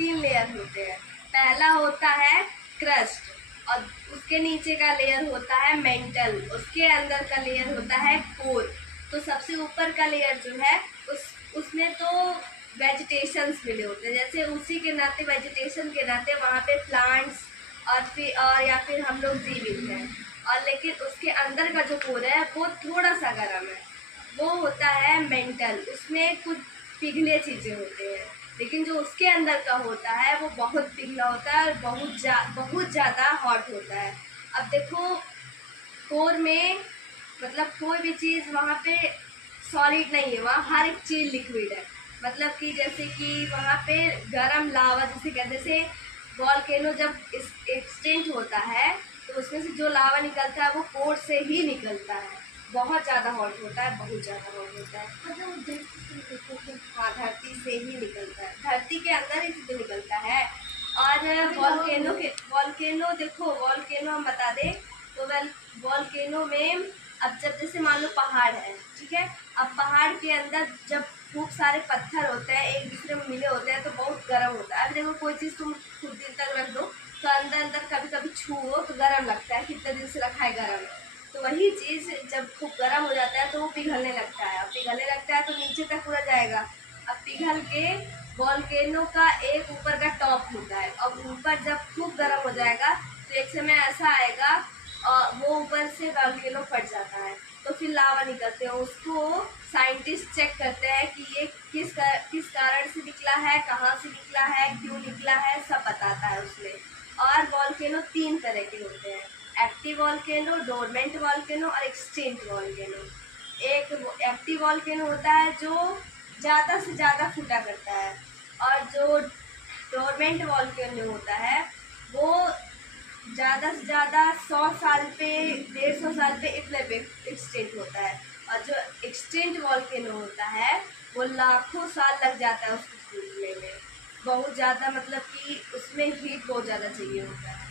तीन लेयर होते हैं। पहला होता है क्रस्ट, और उसके नीचे का लेयर होता है मेंटल, उसके अंदर का लेयर होता है कोर। तो सबसे ऊपर का लेयर जो है उसमें तो वेजिटेशंस मिले होते हैं, जैसे उसी के नाते वेजिटेशन के नाते वहाँ पे प्लांट्स और या फिर हम लोग जीवित हैं। और लेकिन उसके अंदर का जो कोर है वो थोड़ा सा गर्म है, वो होता है मेंटल, उसमें कुछ पिघले चीज़ें होते हैं। लेकिन जो उसके अंदर का होता है वो बहुत पिघला होता है और बहुत ज़्यादा हॉट होता है। अब देखो, कोर में मतलब कोई भी चीज़ वहाँ पे सॉलिड नहीं है, वहाँ हर एक चीज़ लिक्विड है। मतलब कि जैसे कि वहाँ पे गरम लावा जिसे कहते हैं, जैसे वॉल्केनो जब एक्सटेंट होता है तो उसमें से जो लावा निकलता है वो कोर से ही निकलता है। बहुत ज़्यादा हॉट होता है, बहुत ज़्यादा हॉट होता है। हाँ, धरती से ही निकलता है, धरती के अंदर ही से निकलता है। और वॉल्केनो देखो, वॉल्केनो हम बता दें तो वॉल्केनो में अब जब जैसे मान लो पहाड़ है, ठीक है, अब पहाड़ के अंदर जब खूब सारे पत्थर होते हैं एक दूसरे में मिले होते हैं तो बहुत गर्म होता है। अब देखो कोई चीज़ तुम कुछ दिन तक रख दो तो अंदर अंदर कभी कभी छुओ तो गर्म लगता है, कितने दिन से रखा है गर्म है। तो वही चीज़ जब खूब गर्म हो जाता है तो वो पिघलने लगता है, और पिघलने लगता है तो नीचे तक पूरा जाएगा। अब पिघल के वॉल्केनो का एक ऊपर का टॉप होता है, और ऊपर जब खूब गर्म हो जाएगा तो एक समय ऐसा आएगा और वो ऊपर से वॉल्केनो फट जाता है, तो फिर लावा निकलते हैं। उसको साइंटिस्ट चेक करते हैं कि ये किस कारण से निकला है, कहाँ से निकला है, क्यों निकला है, सब बताता है उसमें। और वॉल्केनो तीन तरह के होते हैं, एक्टिव वॉल्केनो, डोरमेंट वॉल्केनो और एक्सटिंक्ट वॉल्केनो। एक एक्टिव वॉल्केनो होता है जो ज़्यादा से ज़्यादा फूटा करता है, और जो डोरमेंट वॉल्केनो होता है वो ज़्यादा से ज़्यादा 100 साल पे 150 साल पे इतने पे एक्सटेंट होता है। और जो एक्सटेंट वॉल्केनो होता है वो लाखों साल लग जाता है उसको फूटने में, बहुत ज़्यादा, मतलब कि उसमें हीट बहुत ज़्यादा चाहिए होता है।